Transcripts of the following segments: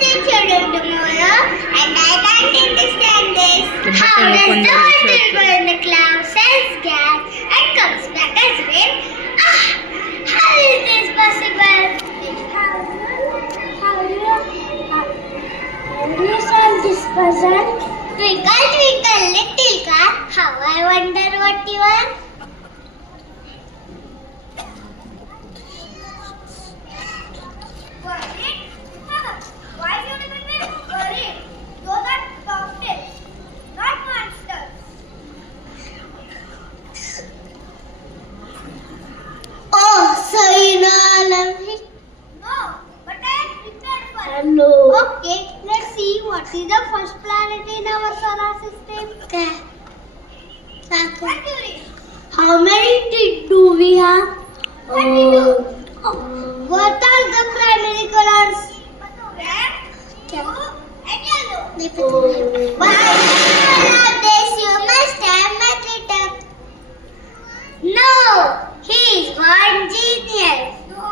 the children tomorrow and I can't understand this. How does the water go in the clouds as gas and comes back as rain? How is this possible? How do you solve this puzzle? Twinkle, twinkle, little car, how I wonder what you are. Why do you even be worried? Those are tortoises, not monsters. Oh, so you know all of it? No, but I am prepared for it. Hello. Okay, let's see what is the first planet in our solar system. Mercury. How many do we have? 22. What are the primary colors? Red, blue, and yellow. Why are this? You must have met it up. No, he is one genius. No,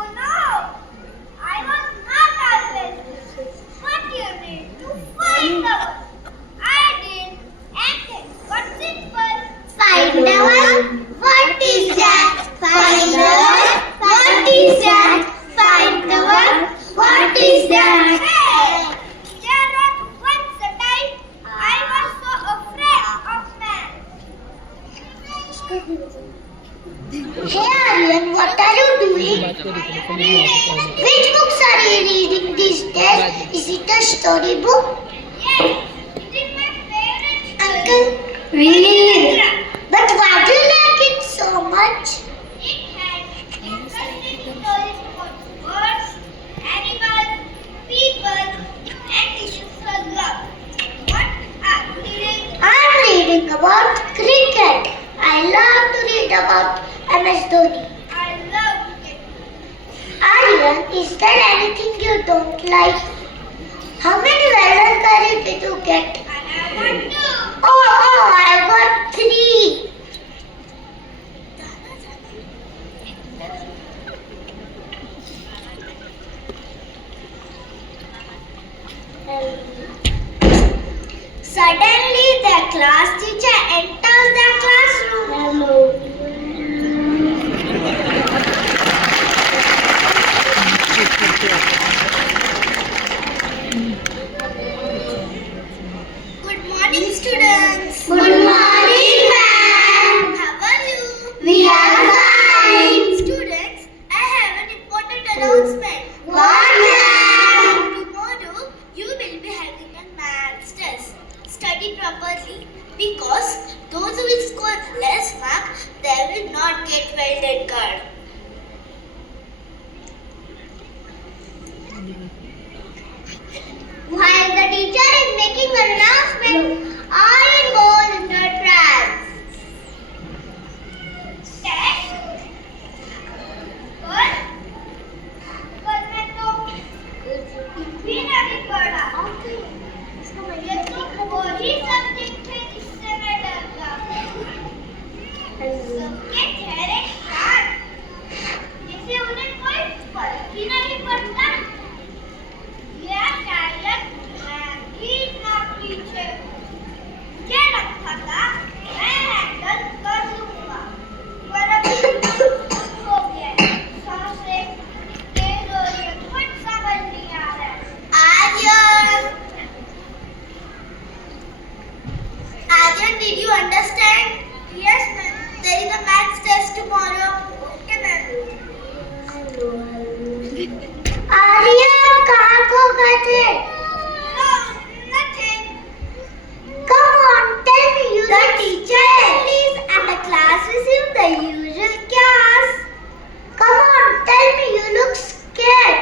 I was not always. What you did to find out? I did, and it was simple. Find out? What is that? Find out? What is that? Find out? What is that? Hey! There was once a time I was so afraid of man. Hey Aryan, what are you doing? Which books are you reading these days? Is it a storybook? Yes, it is my favorite story. Uncle, read. But why do you like it so much? It has interesting stories about birds, animals, people, and issues of love. What are you reading? I'm reading about cricket. I love to read about MS Dhoni. I love cricket. Aryan, is there anything you don't like? How many well curry did you get? I got 2. Oh, I got 3. Suddenly, the class teacher enters the classroom. Hello. Good morning, students. Good morning, ma'am. How are you? We are fine. Students, I have an important announcement. What, ma'am? Tomorrow, you will be having a maths test. Study properly, because those who will score less marks, they will not get welded card. While the teacher is making an announcement, I go in the trance. Test. Good. Good में तो भी नहीं पढ़ा. ये तो वही subject है जिससे मैं डरता हूँ. सबके चेहरे शांत, जैसे उन्हें कोई फर्क ही नहीं पड़ता. यह शायद मैं ही ना पीछे. मुझे लगता था मैं हैंडल कर लूँगा, पर अब हो गया. सांसें तेज हो रही है, कुछ समझ नहीं आ रहा है. Aryan, did you understand? Yes, ma'am. There is a maths test tomorrow. Okay, ma'am. Aryan, कहाँ खो गए थे? No, nothing. Come on, tell me you. The teacher leaves and the class resumes the usual chaos. Come on, tell me you look scared.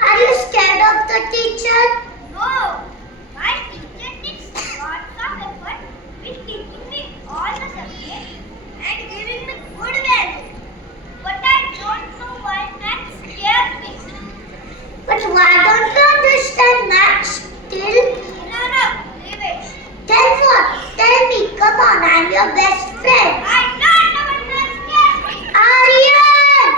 Are you scared of the teacher? No, my teacher takes lots of effort with teaching me all the subjects and giving me good value. But I don't know why maths scares me. But why don't you understand maths still? No, leave it. Tell what? Tell me, come on, I'm your best friend. I don't know what maths scares me. Aryan!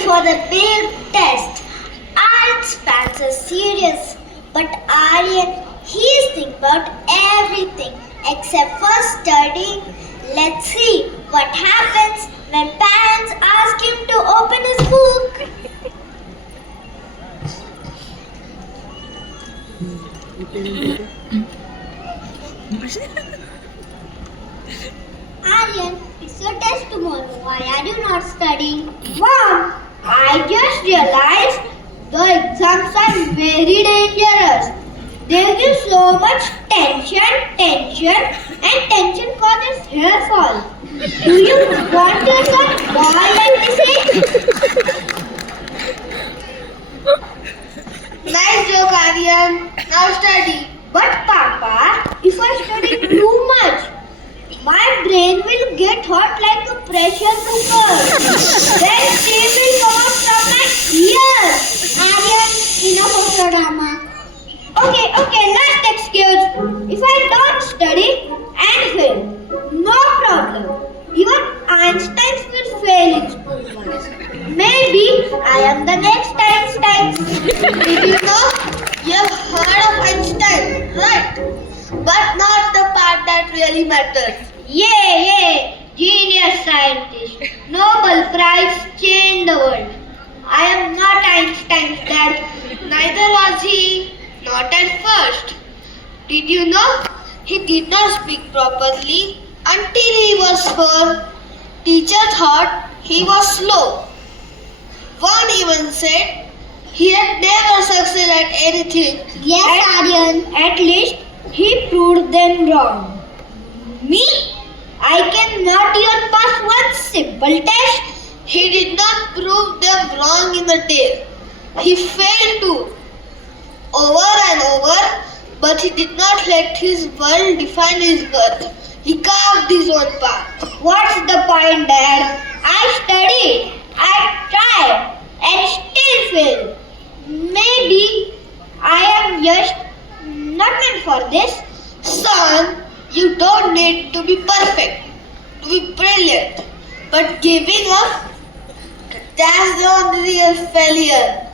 For the big test, Arts fans are serious, but Aryan, he is thinking about everything except for studying. Let's see what happens when parents ask him to open his book. Aryan, it's your test tomorrow. Why are you not studying? Mom, I just realized the exams are very dangerous. They give so much tension, and tension causes hair fall. Do you want your son bald at this age? Nice joke, Aryan. Now study. But Papa, if I study too much, my brain will get hot like a pressure cooker. Then steam will come out from my ears. Aryan, enough of your drama. Okay, last excuse. If I don't study and fail, no problem. Even Einstein will fail in school once. Maybe I am the next Einstein. Did you know? You've heard of Einstein, right? But not the part that really matters. Yay! Genius scientist. Nobel Prize changed the world. I am not Einstein's dad. Neither was he. Not at first. Did you know? He did not speak properly until he was 4. Teacher thought he was slow. One even said he had never succeeded at anything. Yes, Aryan. At least he proved them wrong. Me? I cannot even pass one simple test. He did not prove them wrong in a day. He failed too. Over and over, but he did not let his world define his worth. He carved his own path. What's the point, Dad? I studied, I tried, and still failed. Maybe I am just not meant for this. Son, you don't need to be perfect, to be brilliant. But giving up, that's the only real failure.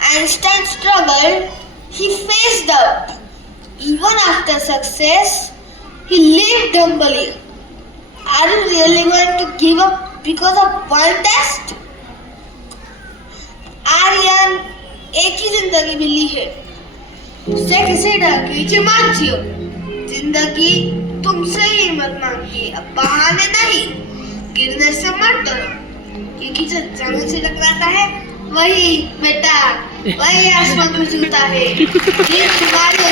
Einstein struggled, he faced doubt. Even after success, he lived humbly. Are you really going to give up because of one test? Aryan एक ही जिंदगी मिली है, उसे किसी डर की मत जियो। जिंदगी तुमसे ही मत मांगी, अब बहाने नहीं, गिरने से मत डरो, क्योंकि जो जमीन से टकराता है वही बेटा, वही आसमान को छूता है। ये तुम्हारे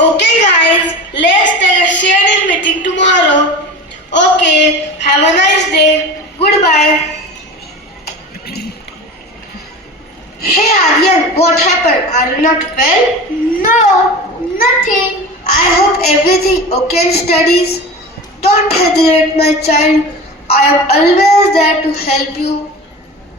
Okay guys, let's take a sharing meeting tomorrow. Okay, have a nice day. Goodbye. Hey Aryan, what happened? Are you not well? No, nothing. I hope everything okay in studies. Don't hesitate, my child. I am always there to help you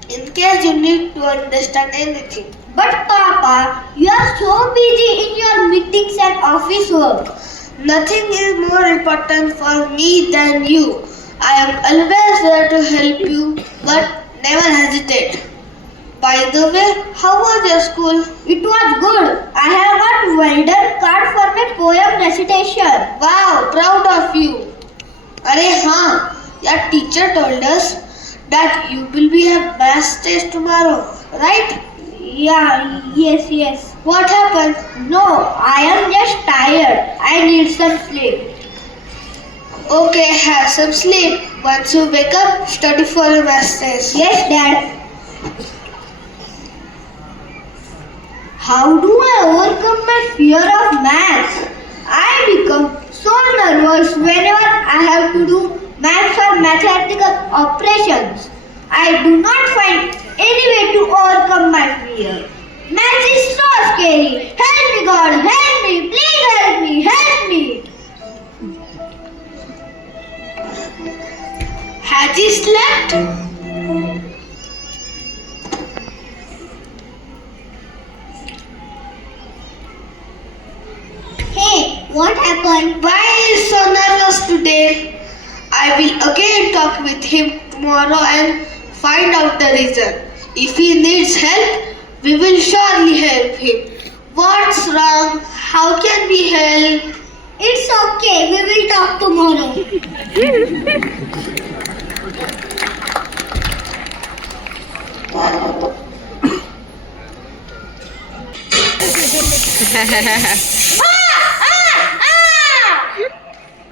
in case you need to understand anything. But Papa, you are so busy in your meetings and office work. Nothing is more important for me than you. I am always there to help you, but never hesitate. By the way, how was your school? It was good. I have got well done card for my poem recitation. Wow, proud of you. अरे हाँ, your teacher told us that you will be a math test tomorrow, right? Yeah, yes. What happened? No, I am just tired. I need some sleep. Okay, have some sleep. Once you wake up, study for your math test. Yes, Dad. How do I overcome my fear of maths? I become so nervous whenever I have to do maths or mathematical operations. I do not find any way to overcome my fear. Maths is so scary. Help me, God. Help me. Please help me. Help me. Has he slept? Hey, what happened? Why is he so nervous today? I will again talk with him tomorrow and find out the reason. If he needs help, we will surely help him. What's wrong? How can we help? It's okay. We will talk tomorrow.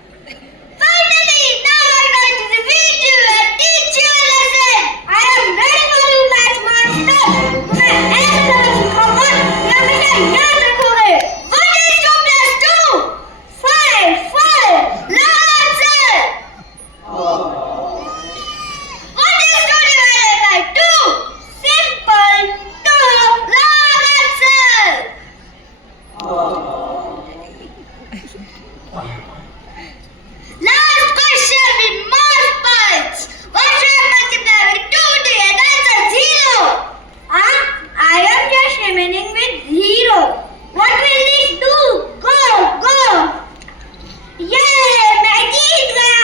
Finally, now I'm going to reveal you a teacher lesson. I am ready for you, math master. तुम्हें ऐसा खबर हमेशा याद रखोगे. What is 2 plus 2? 5. Long answer. What is 2 divided by 2? Simple. 2. Long answer. Last question with more points. What should I multiply with 2 to get answer 0? I am just remaining with 0. What will this do? Go. Yay! मैं जीत गया.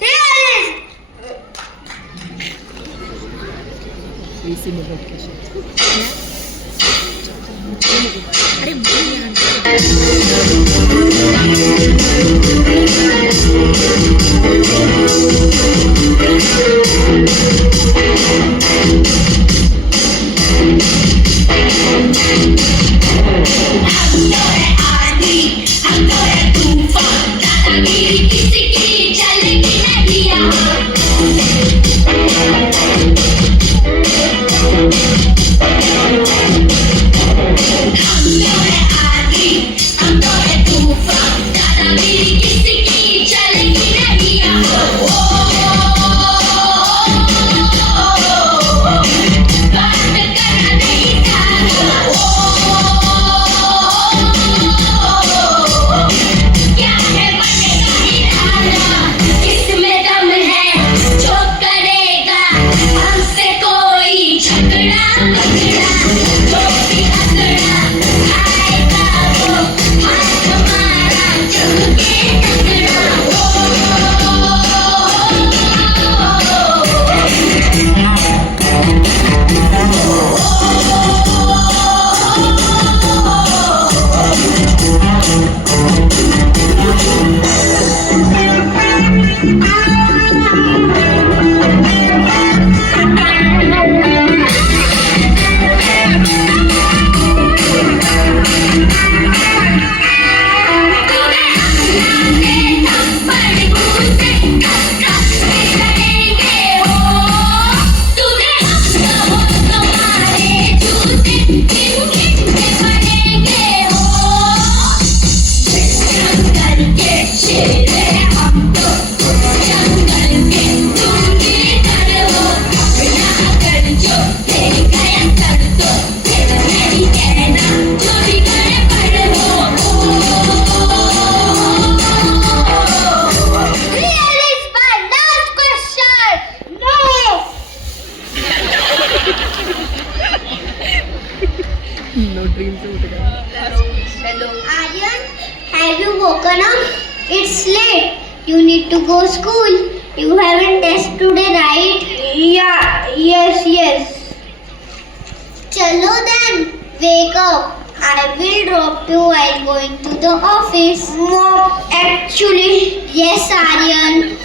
Here is AC में बैठ के अरे Yeah. No dream to उठ गया. Hello. Aryan, have you woken up? It's late. You need to go school. You haven't test today, right? Yeah, yes. Chalo then, wake up. I will drop you while going to the office. Mom, actually, Yes, Aryan.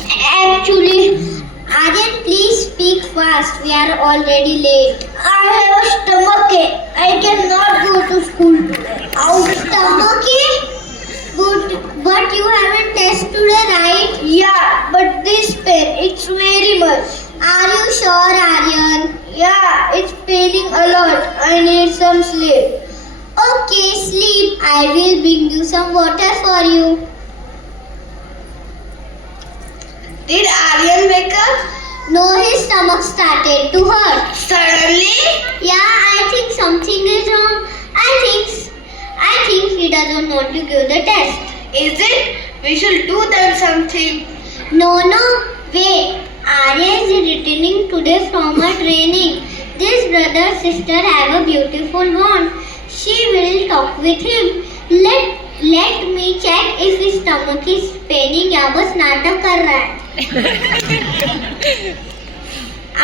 Aryan, please speak fast. We are already late. I have a stomachache. I cannot go to school today. Stomachache? But you haven't test today, right? Yeah, but this pain, it's very much. Are you sure, Aryan? Yeah, it's paining a lot. I need some sleep. Okay, sleep. I will bring you some water for you. Did Aryan wake up? No, his stomach started to hurt. Suddenly? Yeah, I think something is wrong. I think he doesn't want to give the test. Is it? We should do then something. No, wait. Arya is returning today from her training. This brother sister have a beautiful bond. She will talk with him. Let me check if his stomach is paining या बस नाटक कर रहा है.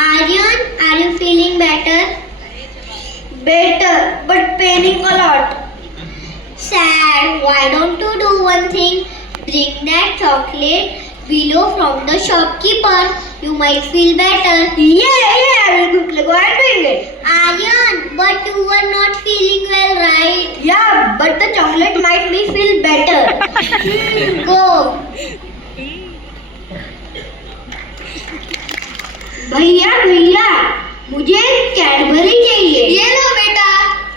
Aryan, are you feeling better? Better, but paining a lot. Sad. Why don't you do one thing? Bring that chocolate below from the shopkeeper. You might feel better. Yeah, I will quickly go and bring it. Aryan, but you were not feeling well, right? Yeah, but the chocolate might me feel better. Go. भैया मुझे Cadbury चाहिए. ये लो बेटा.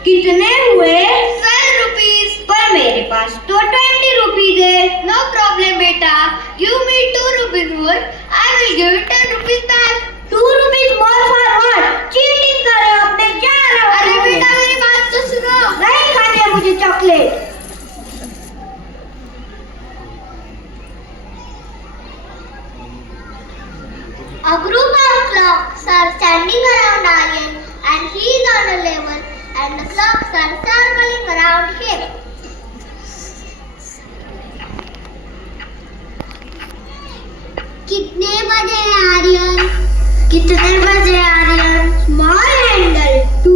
कितने हुए? 12 rupees. पर मेरे पास तो 20 रुपीज है. No problem, beta. Give me 2 rupees more. I will give you 10 rupees back. 2 rupees more for what? Cheating कर रहे हो अपने. क्या अरे बेटा मेरी बात तो सुनो. नहीं खाने हैं मुझे chocolate. A group of clocks are standing around Aryan and he is on a level and the clocks are circling around him. कितने बजे आर्यन? कितने बजे Aryan? Small handle to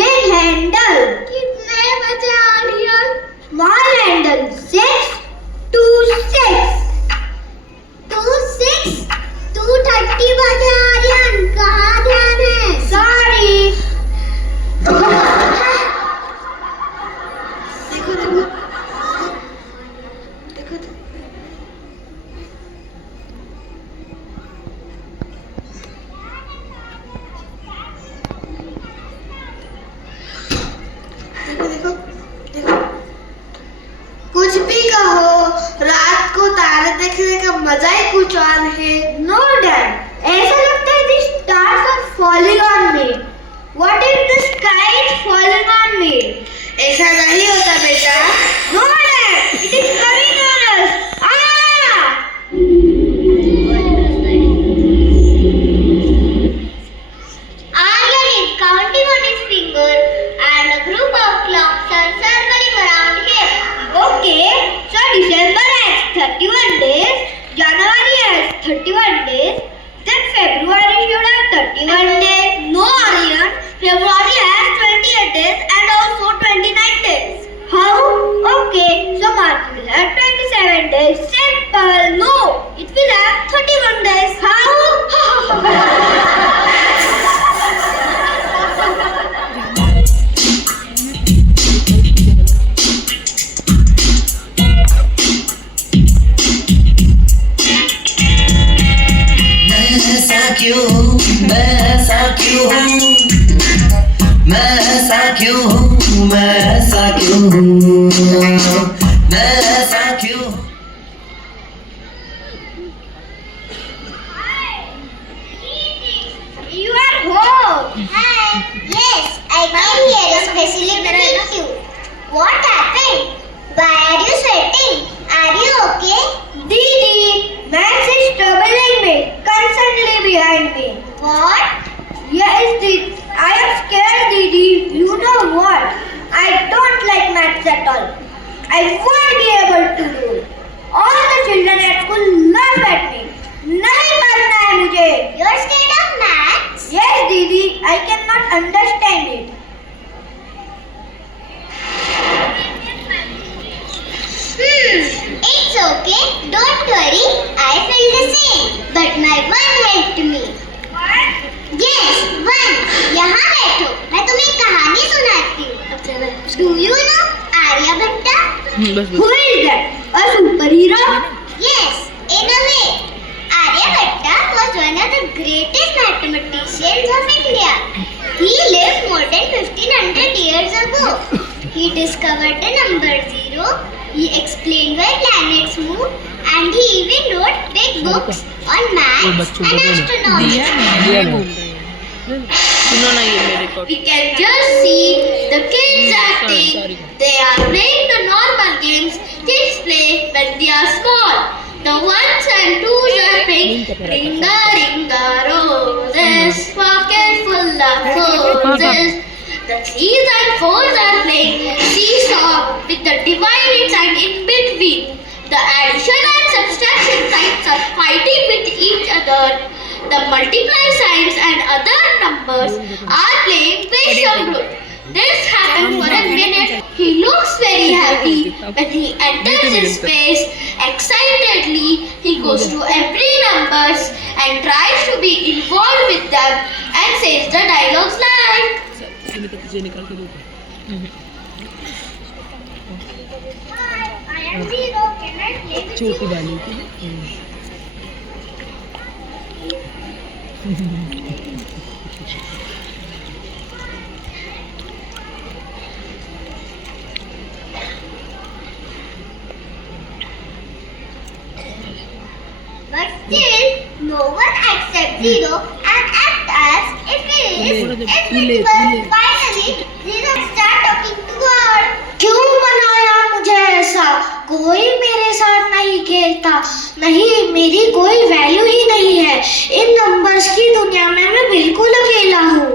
big handle. कितने बजे आर्यन? Small handle 6 to 6. 2:06 2:30 बजे आर्यन. कहाँ ध्यान है? सॉरी. कुछ भी कहो, रात को तारे देखने का मजा ही कुछ और है. नो डैड, ऐसा लगता है the stars are falling on me. What if the sky is falling on me? ऐसा नहीं होता बेटा. No dad, it is coming on us. Aryan is counting on his finger and a group of clocks are circling around him. Okay, so December has 31 days, January has 31 days, then February should have 31 days. No, Aryan. February has 28 days and also 29 days. How? Okay, so March will have 27 days. Simple. No, it will have 31 days. How? ऐसा क्यों मैं ऐसा क्यों हूँ, मैं ऐसा क्यों हूँ, मैं ऐसा क्यों हूँ, मैं ऐसा क्यों. You are home. Hi. Yes, I came here especially to meet you. What happened? Why are you sweating? Are you okay? Didi, Max is troubling me constantly behind me. What? Yes, Didi. I am scared, Didi. You know what? I won't be able to do it. All the children at school laugh at me. नहीं करना है मुझे. You're scared of maths? Yes, दीदी. I cannot understand it. It's okay. Don't worry. I felt the same. But my one helped me. What? Yes, one. यहाँ बैठो. मैं तुम्हें एक कहानी सुनाती हूँ. Do you know Aryabhatta? Who is that? A superhero? Yes, in a way. Aryabhatta was one of the greatest mathematicians of India. He lived more than 1500 years ago. He discovered the number 0. He explained why planets move, and he even wrote big books on maths and astronomy. We can just see the kids acting. They are playing the normal games kids play when they are small. The ones and twos are playing ringa ringa roses, pocket full of roses. The threes and fours are playing seesaw with the dividing sign in between. The addition and subtraction signs are fighting with each other. The multiply signs and other numbers are playing Beshamrut. This happened for a minute. He looks very happy. When he enters his space, excitedly, he goes to every numbers and tries to be involved with them and says the dialogues like, I am zero. Can I play with you? छोटी वाली थी. But still, no one accepts zero and acts as if it is invincible. Finally, zero start talking to God. क्यों बनाया मुझे ऐसा? कोई मेरे साथ नहीं खेलता. नहीं, मेरी कोई वैल्यू ही नहीं है. इन नंबर्स की दुनिया में मैं बिल्कुल अकेला हूँ.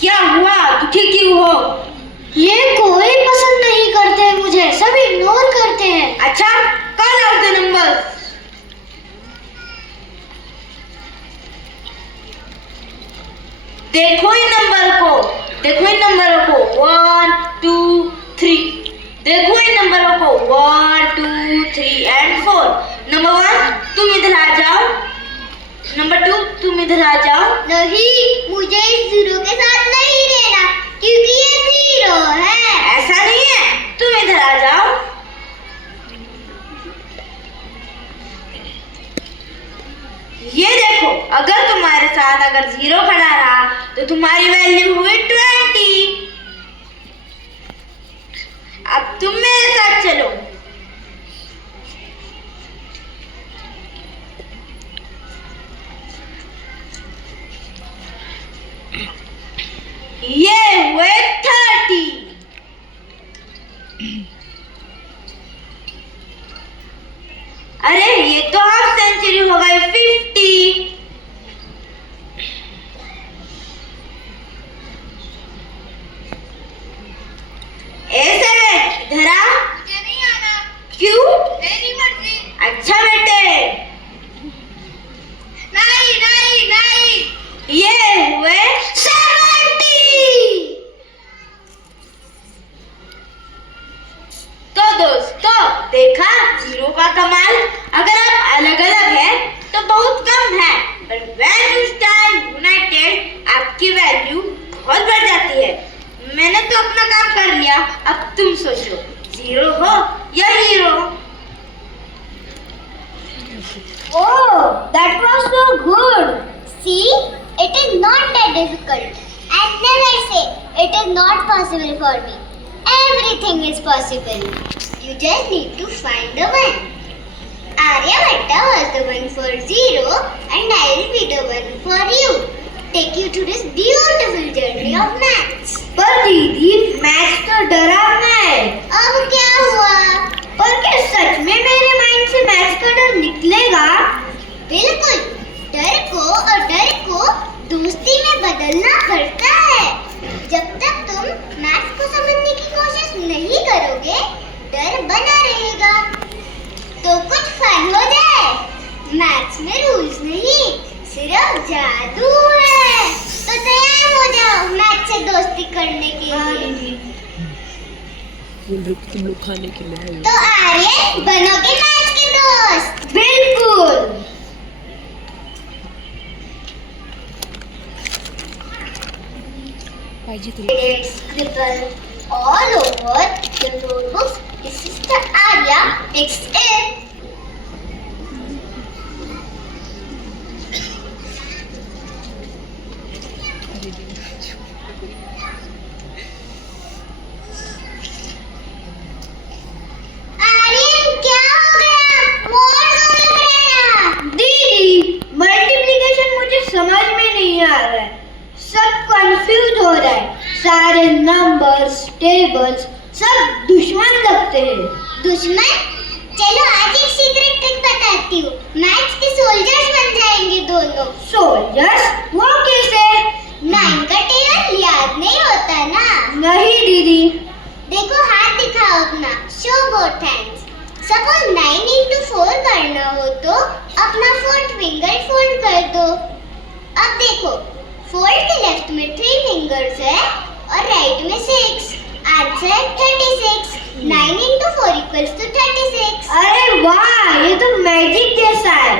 क्या हुआ? दुखी क्यों हो? ये कोई पसंद नहीं करते मुझे. सब इग्नोर करते हैं. अच्छा, कौन है उसके नंबर? देखो इन नंबर को. देखो इन नंबरों को. 1 2 3. देखो इन नंबरों को. 1 2 3 and 4. नंबर 1 तुम इधर आ जाओ. नंबर 2 तुम इधर आ जाओ. नहीं, मुझे इस जीरो के साथ नहीं रहना क्योंकि ये जीरो है. ऐसा नहीं है, तुम इधर आ जाओ. ये देखो, अगर तुम्हारे साथ अगर जीरो खड़ा रहा तो तुम्हारी वैल्यू हुई 20. अब तुम मेरे साथ चलो. ये हुए 30. अरे ये तो हाफ सेंचुरी हो गई 50. A7 इधर आ. मुझे नहीं आना. क्यों? मेरी मर्जी. अच्छा बेटे. नहीं नहीं नहीं. ये हुए 70. तो दोस्तों, देखा जीरो का कमाल. अगर आप अलग अलग हैं तो बहुत कम है, but when you stand united आपकी वैल्यू बहुत बढ़ जाती है. मैंने तो अपना काम कर लिया. अब तुम सोचो, जीरो हो या hero. Oh, that was so good. See, it is not that difficult. And then I say, it is not possible for me. Everything is possible. You just need to find the one. Aryabhatta was the one for zero, and I will be the one for you. Take you to this beautiful journey of maths. पर दीदी, maths तो डरावना है. अब क्या हुआ? पर क्या सच में मेरे माइंड से मैथ्स का डर निकलेगा? बिल्कुल. डर को और डर को दोस्ती में बदलना पड़ता है. फन हो जाए। मैथ्स में रूल्स नहीं, सिर्फ जादू है। तो तैयार हो जाओ मैथ्स से दोस्ती करने के लिए। तुम लोग खाने के लिए आए हो। तो आर्यन बनोगे मैथ्स के दोस्त? बिल्कुल। पाहिजे It's scribble all over the notebooks. His sister Arya mixed in. Aryan क्या हो गया? मोर क्यों लग रहा है? दीदी, मल्टीप्लिकेशन मुझे समझ में नहीं आ रहा है, सब कंफ्यूज हो रहा है। सारे नंबर्स, टेबल्स सब दुश्मन लगते हैं। दुश्मन? चलो आज एक सीक्रेट ट्रिक बताती हूँ। मैथ्स के सोल्जर्स बन जाएंगे दोनों। सोल्जर्स? वो कैसे? 9 का टेबल याद नहीं होता ना? नहीं दीदी। देखो हाथ दिखाओ अपना, show both hands. Suppose 9 into 4 करना हो तो अपना 4th फिंगर फोल्ड कर दो। अब देखो, फोल्ड के लेफ्ट में 3 फिंगर्स है और राइट में 6। आंसर 36। 9 into 4 equals to 36। अरे वाह, ये तो मैजिक जैसा है।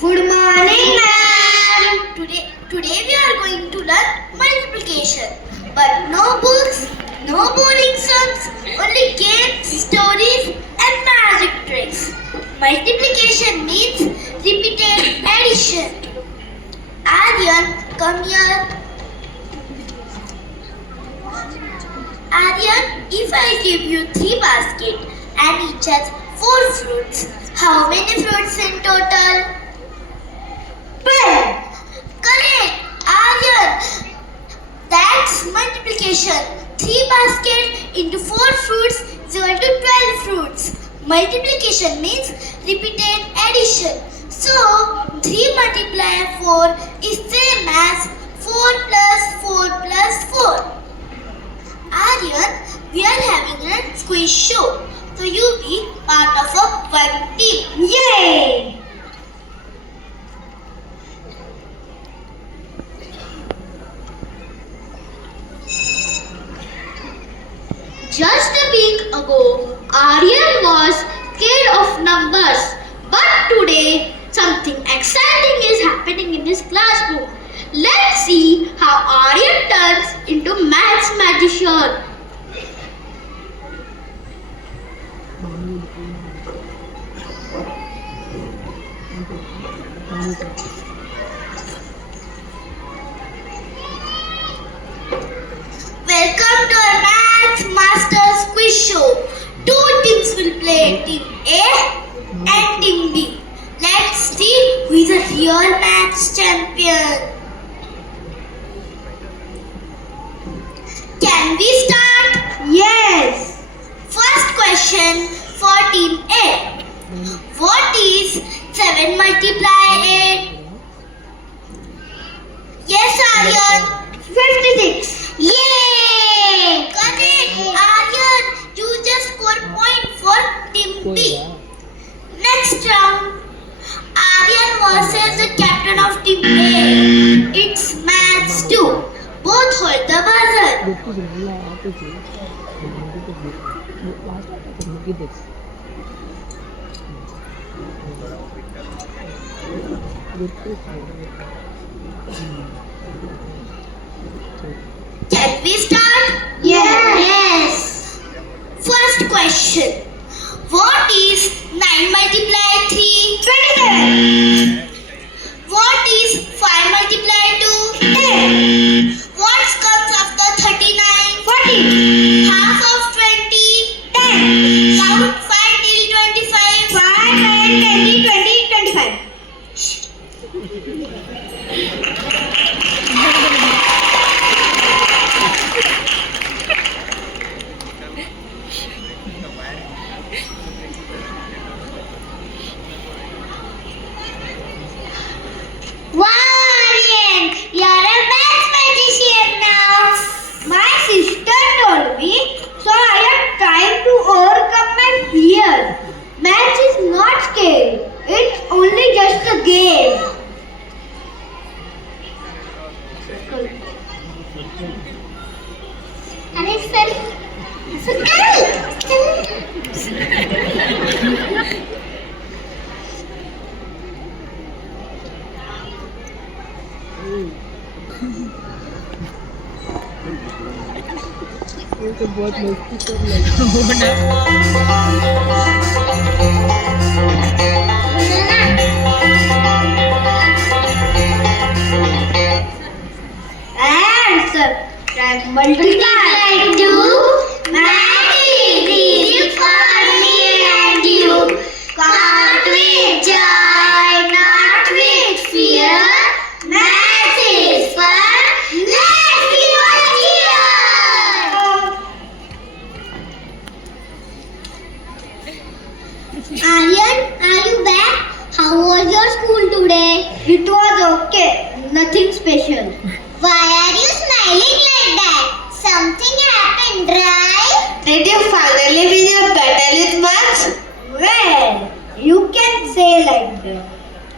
Good morning ma'am. Today we are going to learn multiplication, but no books, no boring songs, only games, stories and magic tricks. Multiplication means repeated addition. Aryan, come here. Aryan, if I give you 3 baskets and each has 4 fruits, how many fruits in total? 12. Correct, Aryan. That's multiplication. 3 baskets into 4 fruits is equal to 12 fruits. Multiplication means repeated addition. So 3 multiplied 4 is same as 4 plus 4 plus 4. Aryan, we are having a quiz show. So you be part of a one team. Yay! Just a week ago, Aryan was scared of numbers. But today, something exciting is happening in his classroom. Let's see how Aryan turns into maths magician. Welcome to our Maths Masters Quiz Show. 2 teams will play, Team A and Team B. Let's see who is a real maths champion. Can we start? Yes. First question for Team A. What is 7 multiply 8? Yes, Aryan. 56. Yay! Correct, Aryan. You just score point for Team B. Next round, Aryan versus the captain of Team A. It's maths too. Both hold the buzzer. Can we start? Yes. First question. What is 9 multiply 3? 27. What is 5 multiply 2? 10. What comes after 39? 40. Half of 20? 10. Count 5 till 25. 5 and 20, 20, 25. तो बहुत मस्ती कर लगा Answer. Multiply to math is easy for me and you. Count with joy, not with fear. Math is fun. Let's give a cheer. Aryan, are you back? How was your school today? It was okay. Nothing special. Why are you smiling like that? Something happened, right? Did you finally win your battle with maths? Well, you can say like that.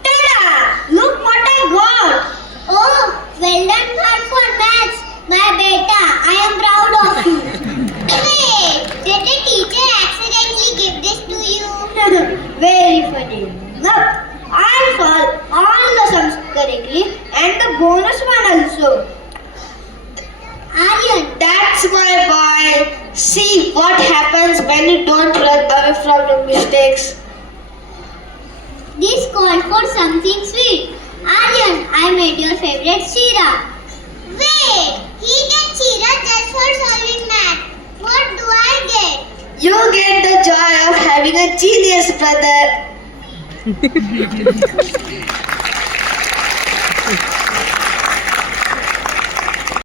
Tada! Look what I got! Oh, well done God for maths. My beta, I am proud of you. Wait, did the teacher accidentally give this to you? Very funny. Look, I solved all the sums correctly and the bonus one also. Aryan, That's my boy. See what happens when you don't run away from your mistakes. this called for something sweet. Aryan, I made your favorite Shira. Wait, he gets Shira just for solving math. What do I get? You get the joy of having a genius brother.